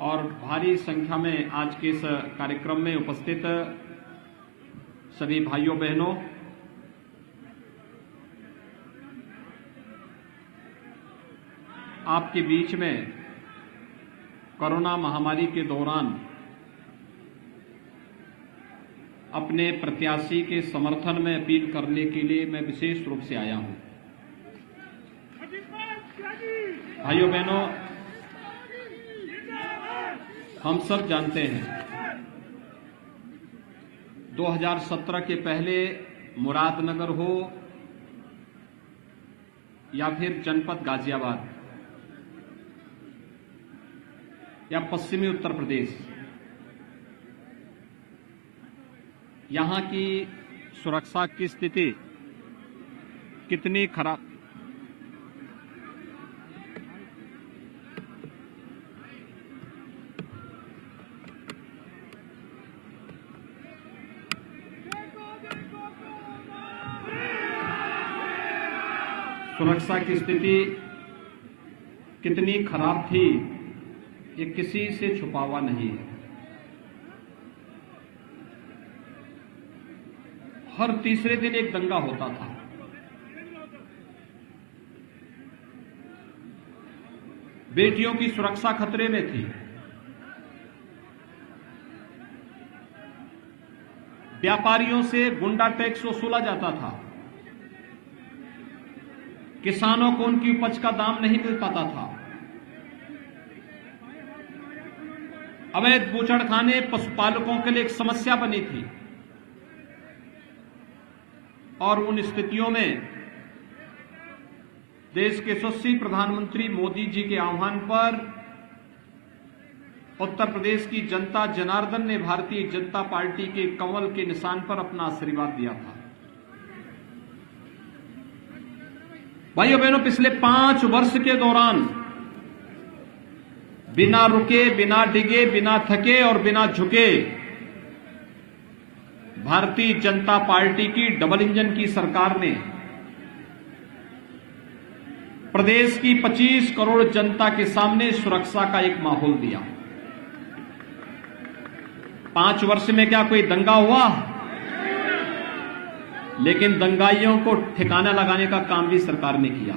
और भारी संख्या में आज के इस कार्यक्रम में उपस्थित सभी भाइयों बहनों, आपके बीच में कोरोना महामारी के दौरान अपने प्रत्याशी के समर्थन में अपील करने के लिए मैं विशेष रूप से आया हूं। भाइयों बहनों, हम सब जानते हैं 2017 के पहले मुरादनगर हो या फिर जनपद गाजियाबाद या पश्चिमी उत्तर प्रदेश, यहां की सुरक्षा की स्थिति कितनी खराब सुरक्षा की स्थिति कितनी खराब थी, ये किसी से छुपा हुआ नहीं है। हर तीसरे दिन एक दंगा होता था। बेटियों की सुरक्षा खतरे में थी। व्यापारियों से गुंडा टैक्स वसूला जाता था। किसानों को उनकी उपज का दाम नहीं मिल पाता था। अवैध बूचड़खाने पशुपालकों के लिए एक समस्या बनी थी। और उन स्थितियों में देश के यशस्वी प्रधानमंत्री मोदी जी के आह्वान पर उत्तर प्रदेश की जनता जनार्दन ने भारतीय जनता पार्टी के कमल के निशान पर अपना आशीर्वाद दिया था। भाइयों बहनों, पिछले 5 वर्ष के दौरान बिना रुके, बिना डिगे, बिना थके और बिना झुके भारतीय जनता पार्टी की डबल इंजन की सरकार ने प्रदेश की 25 करोड़ जनता के सामने सुरक्षा का एक माहौल दिया। 5 वर्ष में क्या कोई दंगा हुआ? लेकिन दंगाइयों को ठिकाना लगाने का काम भी सरकार ने किया।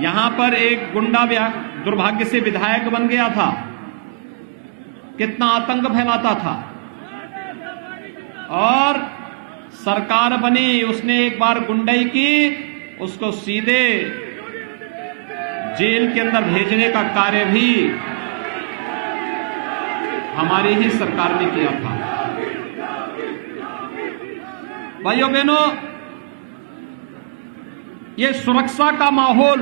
यहां पर एक गुंडा दुर्भाग्य से विधायक बन गया था, कितना आतंक फैलाता था। और सरकार बनी, उसने एक बार गुंडाई की, उसको सीधे जेल के अंदर भेजने का कार्य भी हमारी ही सरकार ने किया था। भाइयों बहनों, ये सुरक्षा का माहौल,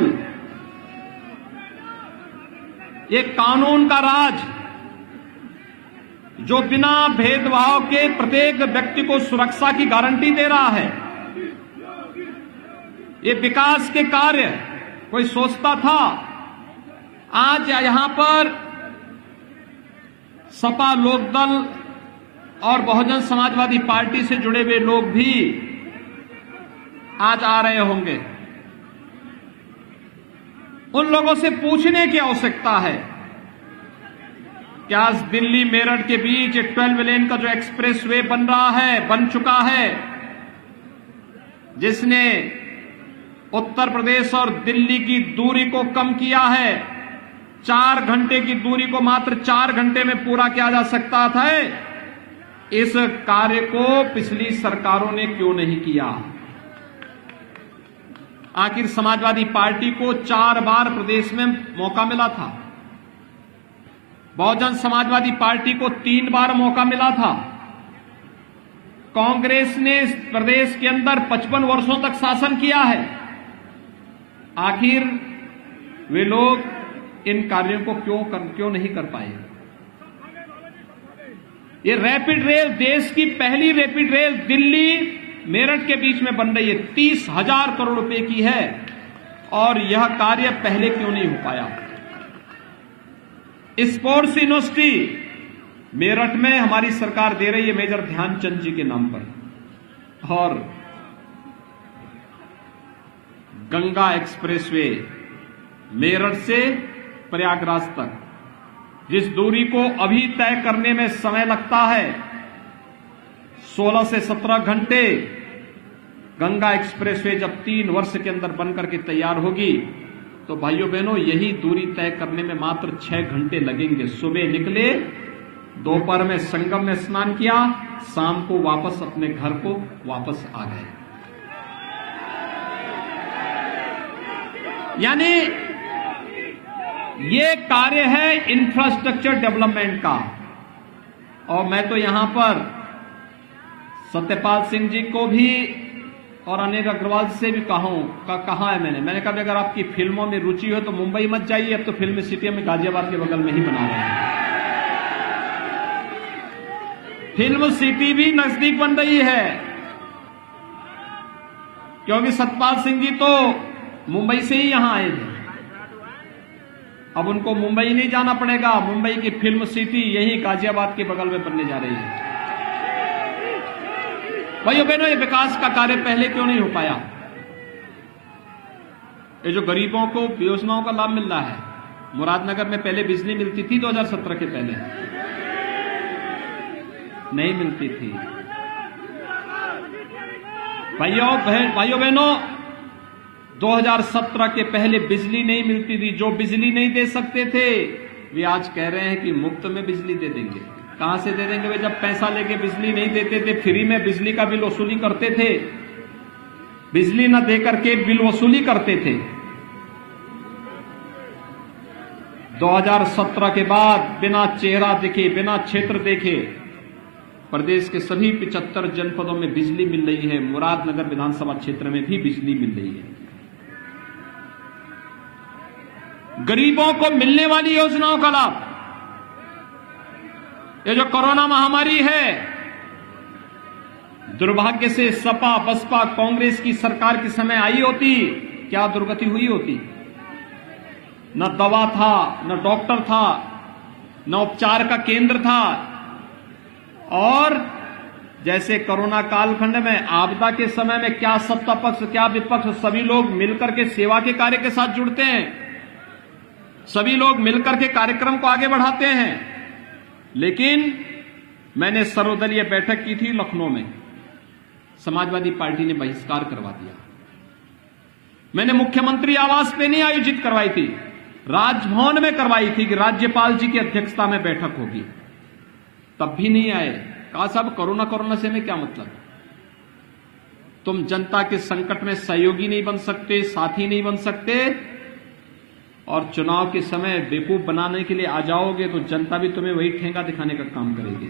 ये कानून का राज जो बिना भेदभाव के प्रत्येक व्यक्ति को सुरक्षा की गारंटी दे रहा है, ये विकास के कार्य कोई सोचता था? आज यहां पर सपा, लोकदल और बहुजन समाजवादी पार्टी से जुड़े हुए लोग भी आज आ रहे होंगे। उन लोगों से पूछने की आवश्यकता है कि आज दिल्ली मेरठ के बीच 12 लेन का जो एक्सप्रेस वे बन चुका है, जिसने उत्तर प्रदेश और दिल्ली की दूरी को कम किया है। 4 घंटे की दूरी को मात्र 4 घंटे में पूरा किया जा सकता था। इस कार्य को पिछली सरकारों ने क्यों नहीं किया? आखिर समाजवादी पार्टी को 4 बार प्रदेश में मौका मिला था। बहुजन समाजवादी पार्टी को 3 बार मौका मिला था। कांग्रेस ने प्रदेश के अंदर 55 वर्षों तक शासन किया है। आखिर वे लोग इन कार्यों को क्यों नहीं कर पाए? ये रैपिड रेल, देश की पहली रैपिड रेल दिल्ली मेरठ के बीच में बन रही है, 30,000 करोड़ रुपए की है। और यह कार्य पहले क्यों नहीं हो पाया? स्पोर्ट्स यूनिवर्सिटी मेरठ में हमारी सरकार दे रही है मेजर ध्यानचंद जी के नाम पर। और गंगा एक्सप्रेसवे मेरठ से प्रयागराज तक जिस दूरी को अभी तय करने में समय लगता है 16 से 17 घंटे, गंगा एक्सप्रेसवे जब 3 वर्ष के अंदर बनकर के तैयार होगी तो भाइयों बहनों यही दूरी तय करने में मात्र 6 घंटे लगेंगे। सुबह निकले, दोपहर में संगम में स्नान किया, शाम को वापस अपने घर को वापस आ गए। यानी ये कार्य है इंफ्रास्ट्रक्चर डेवलपमेंट का। और मैं तो यहां पर सत्यपाल सिंह जी को भी और अनिल अग्रवाल से भी कहा है मैंने कहा अगर आपकी फिल्मों में रुचि हो तो मुंबई मत जाइए, अब तो फिल्म सिटी में गाजियाबाद के बगल में ही बना रहे हैं। फिल्म सिटी भी नजदीक बन रही है, क्योंकि सतपाल सिंह जी तो मुंबई से ही यहां आए थे। अब उनको मुंबई नहीं जाना पड़ेगा, मुंबई की फिल्म सिटी यही गाजियाबाद के बगल में बनने जा रही है। भाइयों बहनों, ये विकास का कार्य पहले क्यों नहीं हो पाया? ये जो गरीबों को योजनाओं का लाभ मिल रहा है, मुरादनगर में पहले बिजली मिलती थी 2017 के पहले नहीं मिलती थी। भाइयों बहनों, 2017 के पहले बिजली नहीं मिलती थी। जो बिजली नहीं दे सकते थे वे आज कह रहे हैं कि मुफ्त में बिजली दे देंगे। कहां से दे देंगे? वे जब पैसा लेके बिजली नहीं देते थे, फ्री में बिजली का बिल वसूली करते थे, बिजली न देकर के बिल वसूली करते थे। 2017 के बाद बिना चेहरा दिखे, बिना क्षेत्र देखे प्रदेश के सभी 75 जनपदों में बिजली मिल रही है। मुरादनगर विधानसभा क्षेत्र में भी बिजली मिल रही है। गरीबों को मिलने वाली योजनाओं का लाभ, ये जो कोरोना महामारी है, दुर्भाग्य से सपा बसपा कांग्रेस की सरकार के समय आई होती, क्या दुर्गति हुई होती? न दवा था, न डॉक्टर था, न उपचार का केंद्र था। और जैसे कोरोना कालखंड में, आपदा के समय में क्या सत्ता पक्ष क्या विपक्ष सभी लोग मिलकर के सेवा के कार्य के साथ जुड़ते हैं, सभी लोग मिलकर के कार्यक्रम को आगे बढ़ाते हैं। लेकिन मैंने सर्वदलीय बैठक की थी लखनऊ में, समाजवादी पार्टी ने बहिष्कार करवा दिया। मैंने मुख्यमंत्री आवास पे नहीं आयोजित करवाई थी, राजभवन में करवाई थी कि राज्यपाल जी की अध्यक्षता में बैठक होगी, तब भी नहीं आए। कहा साहब कोरोना से में क्या मतलब? तुम जनता के संकट में सहयोगी नहीं बन सकते, साथी नहीं बन सकते, और चुनाव के समय बेवकूफ बनाने के लिए आ जाओगे तो जनता भी तुम्हें वही ठेंगा दिखाने का काम करेगी।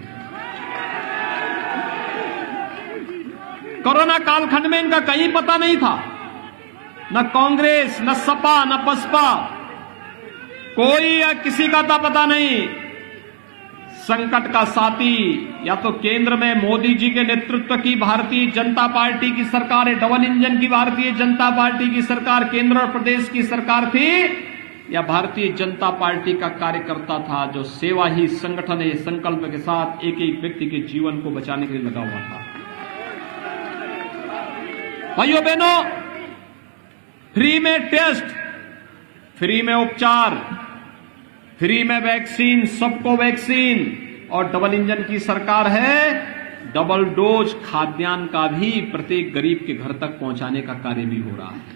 कोरोना कालखंड में इनका कहीं पता नहीं था, न कांग्रेस, न सपा, न बसपा, कोई या किसी का था पता नहीं। संकट का साथी या तो केंद्र में मोदी जी के नेतृत्व की भारतीय जनता पार्टी की सरकार है, डबल इंजन की भारतीय जनता पार्टी की सरकार केंद्र और प्रदेश की सरकार थी, या भारतीय जनता पार्टी का कार्यकर्ता था जो सेवा ही संगठन है संकल्प के साथ एक एक व्यक्ति के जीवन को बचाने के लिए लगा हुआ था। भाइयों बहनों, फ्री में टेस्ट, फ्री में उपचार, फ्री में वैक्सीन, सबको वैक्सीन, और डबल इंजन की सरकार है, डबल डोज खाद्यान्न का भी प्रत्येक गरीब के घर तक पहुंचाने का कार्य भी हो रहा है।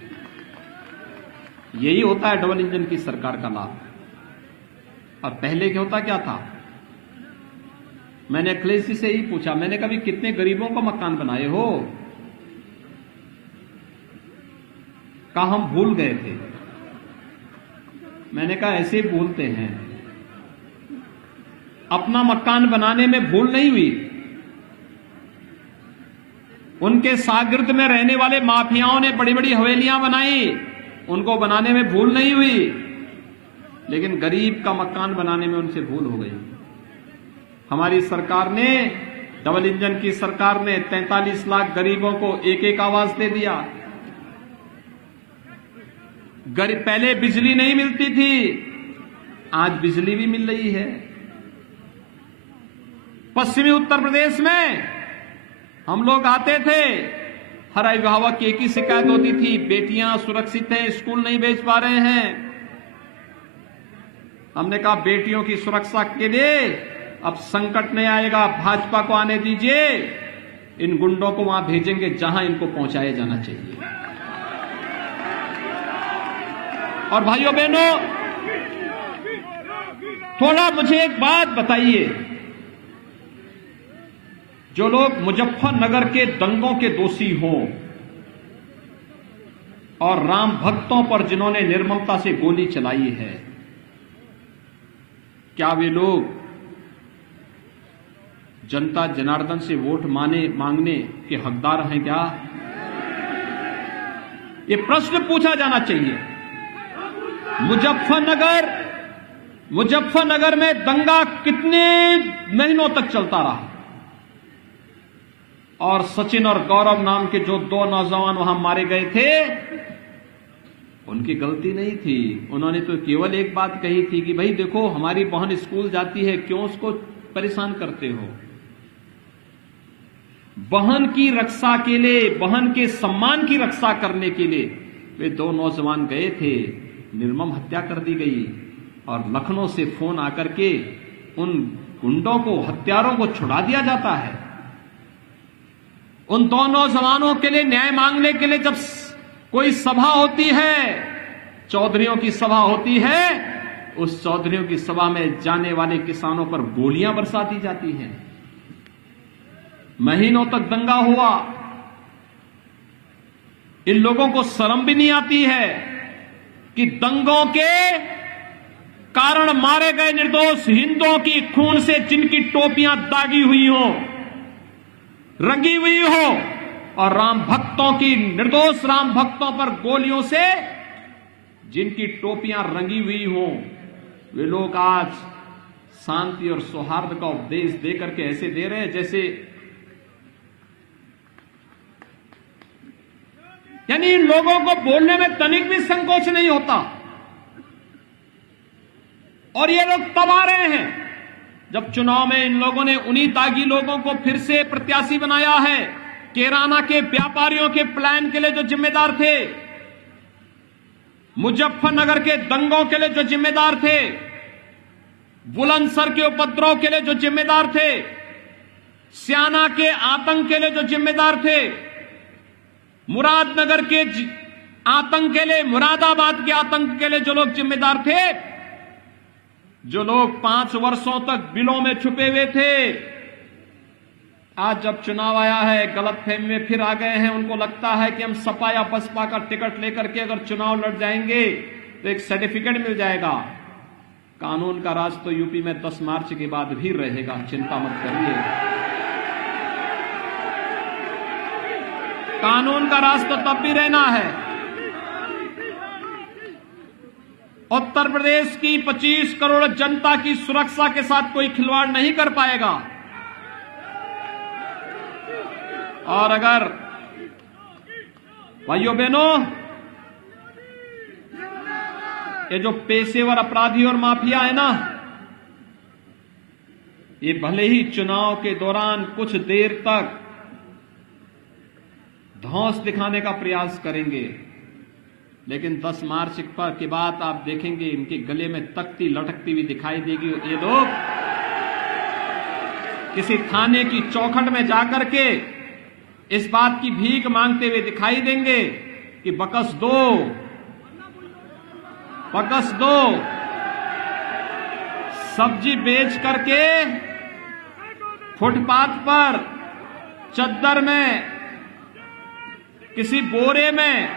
यही होता है डबल इंजन की सरकार का लाभ। और पहले क्या था? मैंने अखिलेश जी से ही पूछा, मैंने कभी कितने गरीबों को मकान बनाए हो? कहा हम भूल गए थे। मैंने कहा ऐसे भूलते हैं, अपना मकान बनाने में भूल नहीं हुई, उनके शागिर्द में रहने वाले माफियाओं ने बड़ी बड़ी हवेलियां बनाई, उनको बनाने में भूल नहीं हुई, लेकिन गरीब का मकान बनाने में उनसे भूल हो गई। हमारी सरकार ने, डबल इंजन की सरकार ने 43 लाख गरीबों को एक एक आवास दे दिया। पहले बिजली नहीं मिलती थी, आज बिजली भी मिल रही है। पश्चिमी उत्तर प्रदेश में हम लोग आते थे, हर अभिभावक की एक ही शिकायत होती थी, बेटियां सुरक्षित हैं, स्कूल नहीं भेज पा रहे हैं, हमने कहा बेटियों की सुरक्षा के लिए अब संकट नहीं आएगा, भाजपा को आने दीजिए, इन गुंडों को वहां भेजेंगे जहां इनको पहुंचाया जाना चाहिए। और भाइयों बहनों, थोड़ा मुझे एक बात बताइए, जो लोग मुजफ्फरनगर के दंगों के दोषी हों और राम भक्तों पर जिन्होंने निर्ममता से गोली चलाई है, क्या वे लोग जनता जनार्दन से वोट मांगने के हकदार हैं क्या? ये प्रश्न पूछा जाना चाहिए। मुजफ्फरनगर में दंगा कितने महीनों तक चलता रहा, और सचिन और गौरव नाम के जो दो नौजवान वहां मारे गए थे, उनकी गलती नहीं थी। उन्होंने तो केवल एक बात कही थी कि भाई देखो, हमारी बहन स्कूल जाती है, क्यों उसको परेशान करते हो? बहन की रक्षा के लिए, बहन के सम्मान की रक्षा करने के लिए वे दो नौजवान गए थे, निर्मम हत्या कर दी गई। और लखनऊ से फोन आकर के उन गुंडों को, हत्यारों को छुड़ा दिया जाता है। उन दो नौजवानों के लिए न्याय मांगने के लिए जब कोई सभा होती है, चौधरियों की सभा होती है, उस चौधरियों की सभा में जाने वाले किसानों पर गोलियां बरसा दी जाती हैं। महीनों तक दंगा हुआ। इन लोगों को शर्म भी नहीं आती है कि दंगों के कारण मारे गए निर्दोष हिंदुओं की खून से जिनकी टोपियां दागी हुई हो, रंगी हुई हो, और राम भक्तों की, निर्दोष राम भक्तों पर गोलियों से जिनकी टोपियां रंगी हुई हो, वे लोग आज शांति और सौहार्द का उपदेश देकर के ऐसे दे रहे हैं जैसे, यानी इन लोगों को बोलने में तनिक भी संकोच नहीं होता। और ये लोग तब आ रहे हैं जब चुनाव में इन लोगों ने उन्हीं दागी लोगों को फिर से प्रत्याशी बनाया है। कैराना के व्यापारियों के प्लान के लिए जो जिम्मेदार थे, मुजफ्फरनगर के दंगों के लिए जो जिम्मेदार थे, बुलंदशहर के उपद्रव के लिए जो जिम्मेदार थे, स्याना के आतंक के लिए जो जिम्मेदार थे, मुरादनगर के आतंक के लिए, मुरादाबाद के आतंक के लिए जो लोग जिम्मेदार थे, जो लोग 5 वर्षों तक बिलों में छुपे हुए थे, आज जब चुनाव आया है गलतफहमी में फिर आ गए हैं। उनको लगता है कि हम सपा या बसपा का टिकट लेकर के अगर चुनाव लड़ जाएंगे तो एक सर्टिफिकेट मिल जाएगा। कानून का राज तो यूपी में 10 मार्च के बाद भी रहेगा, चिंता मत करिए। कानून का राज तो तब भी रहना है। उत्तर प्रदेश की 25 करोड़ जनता की सुरक्षा के साथ कोई खिलवाड़ नहीं कर पाएगा। और अगर भाइयों बहनों, ये जो पेशेवर अपराधी और माफिया है ना, ये भले ही चुनाव के दौरान कुछ देर तक धौंस दिखाने का प्रयास करेंगे, लेकिन 10 मार्च के बाद आप देखेंगे इनके गले में तख्ती लटकती हुई दिखाई देगी। ये लोग किसी थाने की चौखट में जाकर के इस बात की भीख मांगते हुए दिखाई देंगे कि बकस दो, बकस दो। सब्जी बेच करके फुटपाथ पर, चद्दर में, किसी बोरे में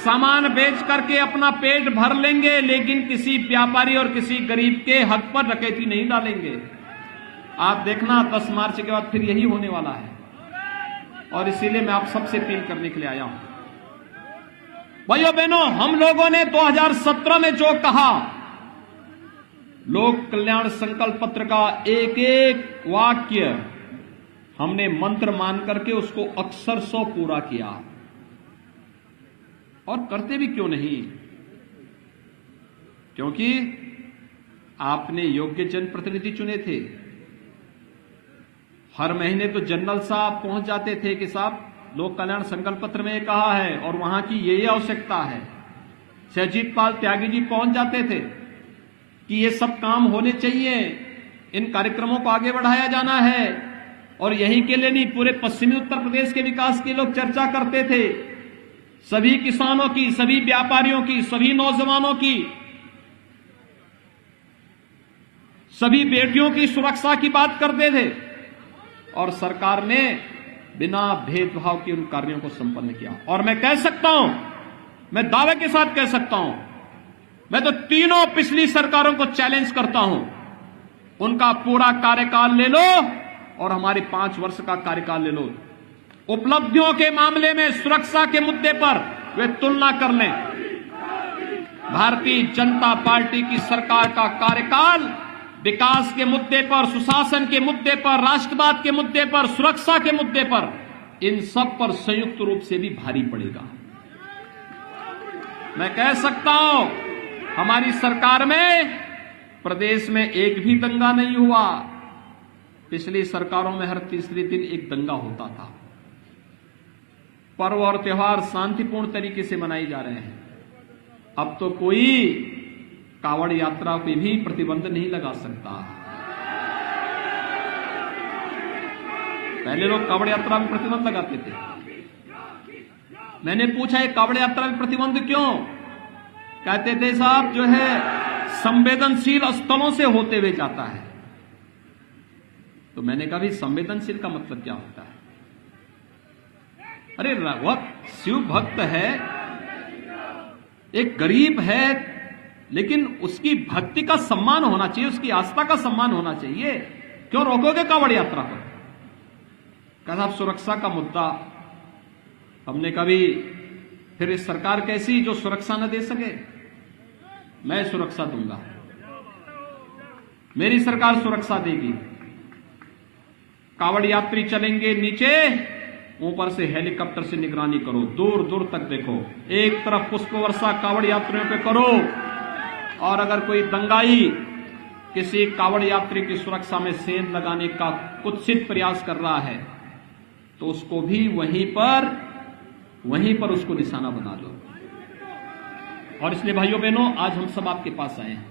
सामान बेच करके अपना पेट भर लेंगे, लेकिन किसी व्यापारी और किसी गरीब के हक पर डकैती नहीं डालेंगे। आप देखना 10 मार्च के बाद फिर यही होने वाला है। और इसीलिए मैं आप सबसे अपील करने के लिए आया हूं। भाइयों बहनों, हम लोगों ने 2017 में जो कहा, लोक कल्याण संकल्प पत्र का एक एक वाक्य हमने मंत्र मान करके उसको अक्षरशः पूरा किया। और करते भी क्यों नहीं? क्योंकि आपने योग्य जनप्रतिनिधि चुने थे। हर महीने तो जनरल साहब पहुंच जाते थे कि साहब लोक कल्याण संकल्प पत्र में ये कहा है और वहां की ये आवश्यकता है। शहजीत पाल त्यागी जी पहुंच जाते थे कि ये सब काम होने चाहिए, इन कार्यक्रमों को आगे बढ़ाया जाना है। और यही के लिए नहीं, पूरे पश्चिमी उत्तर प्रदेश के विकास की लोग चर्चा करते थे। सभी किसानों की, सभी व्यापारियों की, सभी नौजवानों की, सभी बेटियों की सुरक्षा की बात करते थे। और सरकार ने बिना भेदभाव के उन कार्यों को संपन्न किया। और मैं कह सकता हूं, मैं दावे के साथ कह सकता हूं, मैं तो तीनों पिछली सरकारों को चैलेंज करता हूं, उनका पूरा कार्यकाल ले लो और हमारी 5 वर्ष का कार्यकाल ले लो, उपलब्धियों के मामले में, सुरक्षा के मुद्दे पर वे तुलना कर लें। भारतीय जनता पार्टी की सरकार का कार्यकाल विकास के मुद्दे पर, सुशासन के मुद्दे पर, राष्ट्रवाद के मुद्दे पर, सुरक्षा के मुद्दे पर, इन सब पर संयुक्त रूप से भी भारी पड़ेगा। मैं कह सकता हूं, हमारी सरकार में प्रदेश में एक भी दंगा नहीं हुआ। पिछली सरकारों में हर तीसरे दिन एक दंगा होता था। पर्व और त्योहार शांतिपूर्ण तरीके से मनाए जा रहे हैं। अब तो कोई कावड़ यात्रा पे भी प्रतिबंध नहीं लगा सकता। पहले लोग कावड़ यात्रा में प्रतिबंध लगाते थे। मैंने पूछा, ये कावड़ यात्रा में प्रतिबंध क्यों? कहते थे साहब जो है संवेदनशील स्थलों से होते हुए जाता है। तो मैंने कहा भी संवेदनशील का मतलब क्या होता है? अरे वह शिव भक्त है, एक गरीब है, लेकिन उसकी भक्ति का सम्मान होना चाहिए, उसकी आस्था का सम्मान होना चाहिए। क्यों रोकोगे कावड़ यात्रा पर? कहा साहब सुरक्षा का मुद्दा। हमने कभी फिर इस सरकार कैसी जो सुरक्षा न दे सके? मैं सुरक्षा दूंगा, मेरी सरकार सुरक्षा देगी। कावड़ यात्री चलेंगे नीचे, ऊपर से हेलीकॉप्टर से निगरानी करो, दूर दूर तक देखो। एक तरफ पुष्प वर्षा कावड़ यात्रियों पे करो, और अगर कोई दंगाई किसी कावड़ यात्री की सुरक्षा में सेंध लगाने का कुत्सित प्रयास कर रहा है, तो उसको भी वहीं पर उसको निशाना बना लो। और इसलिए भाइयों बहनों, आज हम सब आपके पास आए हैं।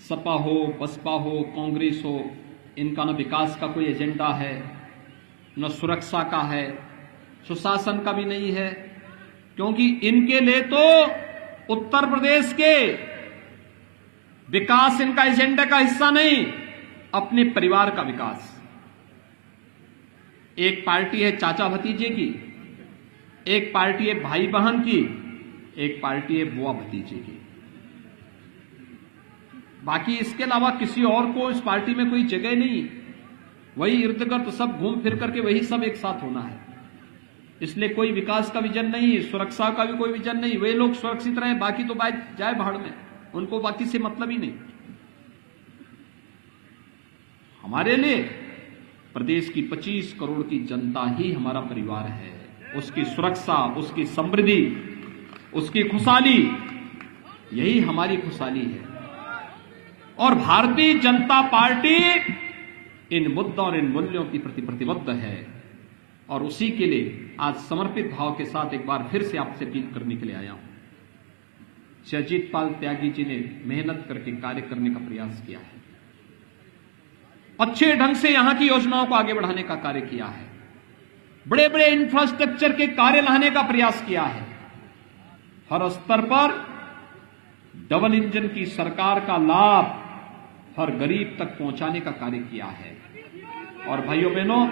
सपा हो, बसपा हो, कांग्रेस हो, इनका न विकास का कोई एजेंडा है, न सुरक्षा का है, सुशासन का भी नहीं है। क्योंकि इनके लिए तो उत्तर प्रदेश के विकास इनका एजेंडा का हिस्सा नहीं, अपने परिवार का विकास। एक पार्टी है चाचा भतीजे की, एक पार्टी है भाई बहन की, एक पार्टी है बुआ भतीजे की। बाकी इसके अलावा किसी और को इस पार्टी में कोई जगह नहीं। वही इर्द गिर्द सब घूम फिर करके वही सब एक साथ होना है। इसलिए कोई विकास का विजन नहीं, सुरक्षा का भी कोई विजन नहीं। वे लोग सुरक्षित रहे, बाकी तो जाए भाड़ में, उनको बाकी से मतलब ही नहीं। हमारे लिए प्रदेश की 25 करोड़ की जनता ही हमारा परिवार है। उसकी सुरक्षा, उसकी समृद्धि, उसकी खुशहाली, यही हमारी खुशहाली है। और भारतीय जनता पार्टी इन मुद्दों और इन मूल्यों की प्रति प्रतिबद्ध है। और उसी के लिए आज समर्पित भाव के साथ एक बार फिर से आपसे अपील करने के लिए आया हूं। श्री अजीत पाल त्यागी जी ने मेहनत करके कार्य करने का प्रयास किया है, अच्छे ढंग से यहां की योजनाओं को आगे बढ़ाने का कार्य किया है, बड़े बड़े इंफ्रास्ट्रक्चर के कार्य लाने का प्रयास किया है, हर स्तर पर डबल इंजन की सरकार का लाभ हर गरीब तक पहुंचाने का कार्य किया है। और भाइयों बहनों,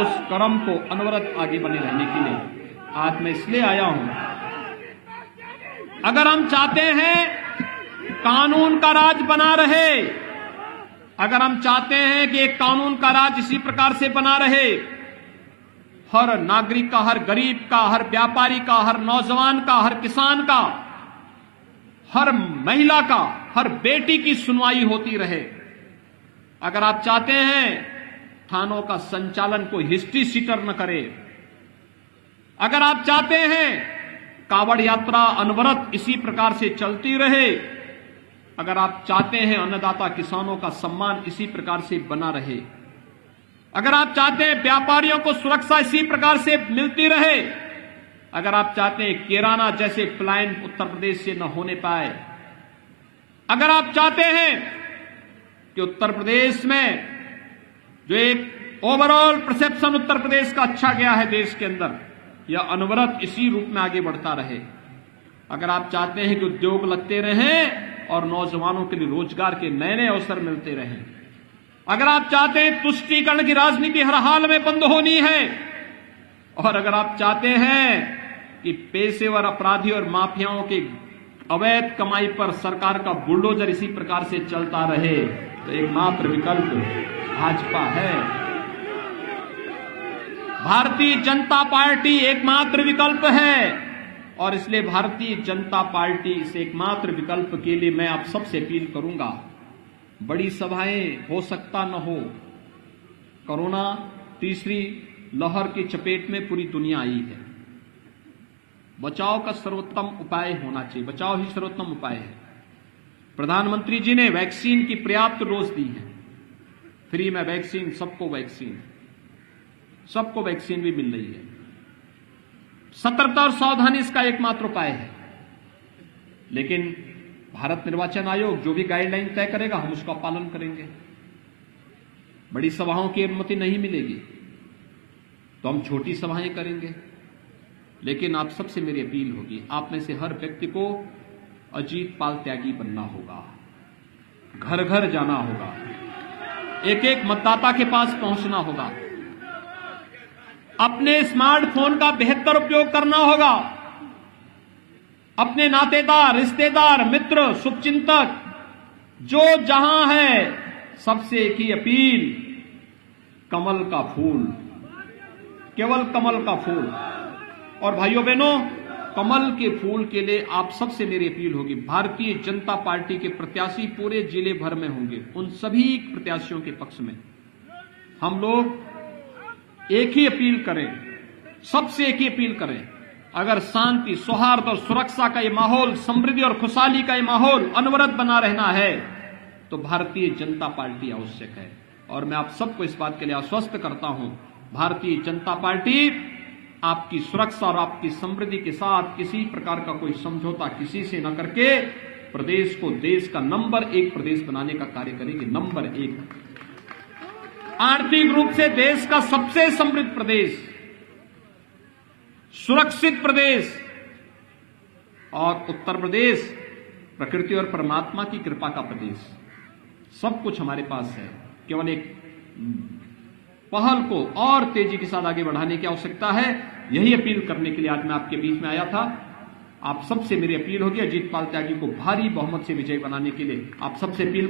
उस क्रम को अनवरत आगे बने रहने के लिए आज मैं इसलिए आया हूं। अगर हम चाहते हैं कानून का राज बना रहे, अगर हम चाहते हैं कि एक कानून का राज इसी प्रकार से बना रहे, हर नागरिक का, हर गरीब का, हर व्यापारी का, हर नौजवान का, हर किसान का, हर महिला का, हर बेटी की सुनवाई होती रहे, अगर आप चाहते हैं थानों का संचालन कोई हिस्ट्री सीटर न करे, अगर आप चाहते हैं कावड़ यात्रा अनवरत इसी प्रकार से चलती रहे, अगर आप चाहते हैं अन्नदाता किसानों का सम्मान इसी प्रकार से बना रहे, अगर आप चाहते हैं व्यापारियों को सुरक्षा इसी प्रकार से मिलती रहे, अगर आप चाहते हैं किराना जैसे पलायन उत्तर प्रदेश से न होने पाए, अगर आप चाहते हैं कि उत्तर प्रदेश में जो एक ओवरऑल परसेप्शन उत्तर प्रदेश का अच्छा गया है देश के अंदर, यह अनवरत इसी रूप में आगे बढ़ता रहे। अगर आप चाहते हैं कि उद्योग लगते रहें और नौजवानों के लिए रोजगार के नए नए अवसर मिलते रहें, अगर आप चाहते हैं तुष्टीकरण की राजनीति हर हाल में बंद होनी है, और अगर आप चाहते हैं कि पेशेवर अपराधी और माफियाओं की अवैध कमाई पर सरकार का बुलडोजर इसी प्रकार से चलता रहे, तो एकमात्र विकल्प भाजपा है। भारतीय जनता पार्टी एकमात्र विकल्प है, और इसलिए भारतीय जनता पार्टी इस एकमात्र विकल्प के लिए मैं आप सबसे अपील करूंगा। बड़ी सभाएं हो सकता न हो, कोरोना तीसरी लहर की चपेट में पूरी दुनिया आई है। बचाव का सर्वोत्तम उपाय होना चाहिए, बचाव ही सर्वोत्तम उपाय है। प्रधानमंत्री जी ने वैक्सीन की पर्याप्त डोज दी है, फ्री में वैक्सीन, सबको वैक्सीन भी मिल रही है। सतर्कता और सावधानी इसका एकमात्र उपाय है। लेकिन भारत निर्वाचन आयोग जो भी गाइडलाइन तय करेगा हम उसका पालन करेंगे। बड़ी सभाओं की अनुमति नहीं मिलेगी तो हम छोटी सभाएं करेंगे। लेकिन आप सबसे मेरी अपील होगी, आप में से हर व्यक्ति को अजीत पाल त्यागी बनना होगा, घर घर जाना होगा, एक एक मतदाता के पास पहुंचना होगा, अपने स्मार्टफोन का बेहतर उपयोग करना होगा, अपने नातेदार, रिश्तेदार, मित्र, शुभचिंतक जो जहां है, सबसे एक ही अपील, कमल का फूल, केवल कमल का फूल। और भाइयों बहनों, कमल के फूल के लिए आप सबसे मेरी अपील होगी, भारतीय जनता पार्टी के प्रत्याशी पूरे जिले भर में होंगे। उन सभी प्रत्याशियों के पक्ष में हम लोग एक ही अपील करें, सबसे एक ही अपील करें, अगर शांति, सौहार्द और सुरक्षा का ये माहौल, समृद्धि और खुशहाली का ये माहौल अनवरत बना रहना है तो भारतीय जनता पार्टी आवश्यक है। और मैं आप सबको इस बात के लिए आश्वस्त करता हूं, भारतीय जनता पार्टी आपकी सुरक्षा और आपकी समृद्धि के साथ किसी प्रकार का कोई समझौता किसी से न करके प्रदेश को देश का नंबर 1 प्रदेश बनाने का कार्य करेगी। नंबर 1, आर्थिक रूप से देश का सबसे समृद्ध प्रदेश, सुरक्षित प्रदेश, और उत्तर प्रदेश प्रकृति और परमात्मा की कृपा का प्रदेश। सब कुछ हमारे पास है, केवल एक पहल को और तेजी के साथ आगे बढ़ाने की आवश्यकता है। यही अपील करने के लिए आज मैं आपके बीच में आया था। आप सबसे मेरी अपील होगी, अजीत पाल त्यागी को भारी बहुमत से विजयी बनाने के लिए आप सबसे अपील